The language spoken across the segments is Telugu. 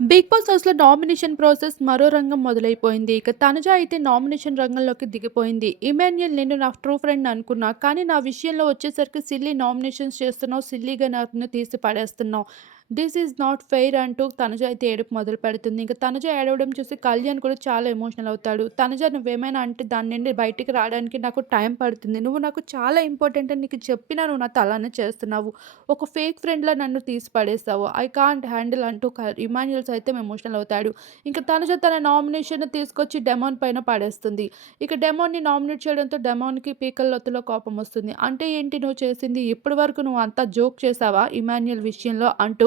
బిగ్ బాస్ హౌస్‌లో నామినేషన్ ప్రాసెస్ మరో రంగం మొదలైపోయింది. ఇక తనుజ అయితే నామినేషన్ రంగంలోకి దిగిపోయింది. ఇమాన్యుయల్ నేను నా ట్రూ ఫ్రెండ్ అనుకున్నా. కానీ నా విషయంలో వచ్చేసరికి సిల్లీ నామినేషన్స్ చేస్తున్నావు. సిల్లీగా నన్ను తీసి పడేస్తున్నావు. దిస్ ఈజ్ నాట్ ఫెయిర్ అంటూ తనుజ అయితే ఏడుపు మొదలు పెడుతుంది. ఇంక తనుజ ఏడవడం చూసి కళ్యాణ్ కూడా చాలా ఎమోషనల్ అవుతాడు. తనుజ నువ్వేమైనా అంటే దాని నుండి బయటికి రావడానికి నాకు టైం పడుతుంది. నువ్వు నాకు చాలా ఇంపార్టెంట్ అని నీకు చెప్పినా నువ్వు నా అలానే చేస్తున్నావు. ఒక ఫేక్ ఫ్రెండ్‌లా నన్ను తీసి పడేస్తావు ఐ కాంట్ హ్యాండిల్ అంటూ క అయితే ఎమోషనల్ అవుతాడు. ఇంకా తనుజ తన నామినేషన్ తీసుకొచ్చి డెమోన్ పైన పడేస్తుంది. ఇక డెమోన్ని నామినేట్ చేయడంతో డెమాన్‌కి పీకల్లోతులో కోపం వస్తుంది. అంటే ఏంటి నువ్వు చేసింది? ఇప్పటి వరకు నువ్వు అంతా జోక్ చేసావా ఇమాన్యుయల్ విషయంలో అంటూ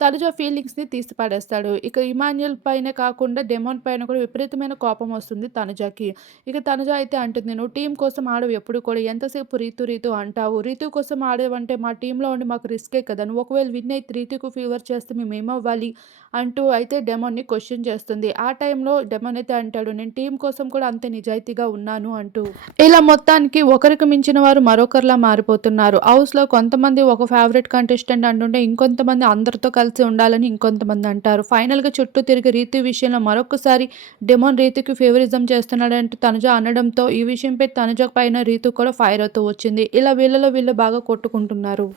తనుజ ఫీలింగ్స్‌ని తీసి పడేస్తాడు. ఇక ఇమాన్యుల్ పైనే కాకుండా డెమోన్ పైన కూడా విపరీతమైన కోపం వస్తుంది తనుజకి. ఇక తనుజ అయితే అంటుంది నువ్వు టీం కోసం ఆడవు ఎప్పుడు కూడా ఎంతసేపు రీతు రీతు అంటావు. రీతు కోసం ఆడవంటే మా టీంలో ఉండి మాకు రిస్కే కదా! నువ్వు ఒకవేళ విన్ అయితే రీతుకు ఫీవర్ చేస్తే మేము ఏమవ్వాలి అంటూ అయితే డెమోన్ని క్వశ్చన్ చేస్తుంది. ఆ టైంలో డెమోన్ అయితే అంటాడు నేను టీం కోసం కూడా అంతే నిజాయితీగా ఉన్నాను అంటూ. ఇలా మొత్తానికి ఒకరికి మించిన వారు మరొకరిలా మారిపోతున్నారు. హౌస్‌లో కొంతమంది ఒక ఫేవరెట్ కంటెస్టెంట్ అంటుంటే ఇంకొంతమంది అందరితో కలిసి కలిసి ఉండాలని ఇంకొంతమంది అంటారు. ఫైనల్‌గా చుట్టూ తిరిగి రీతి విషయంలో మరొకసారి డెమాన్ రీతికి ఫేవరిజం చేస్తున్నాడంటూ తనుజ అనడంతో ఈ విషయంపై తనుజ పైన రీతు కూడా ఫైర్ అవుతూ వచ్చింది. ఇలా వీళ్ళలో వీళ్ళు బాగా కొట్టుకుంటున్నారు.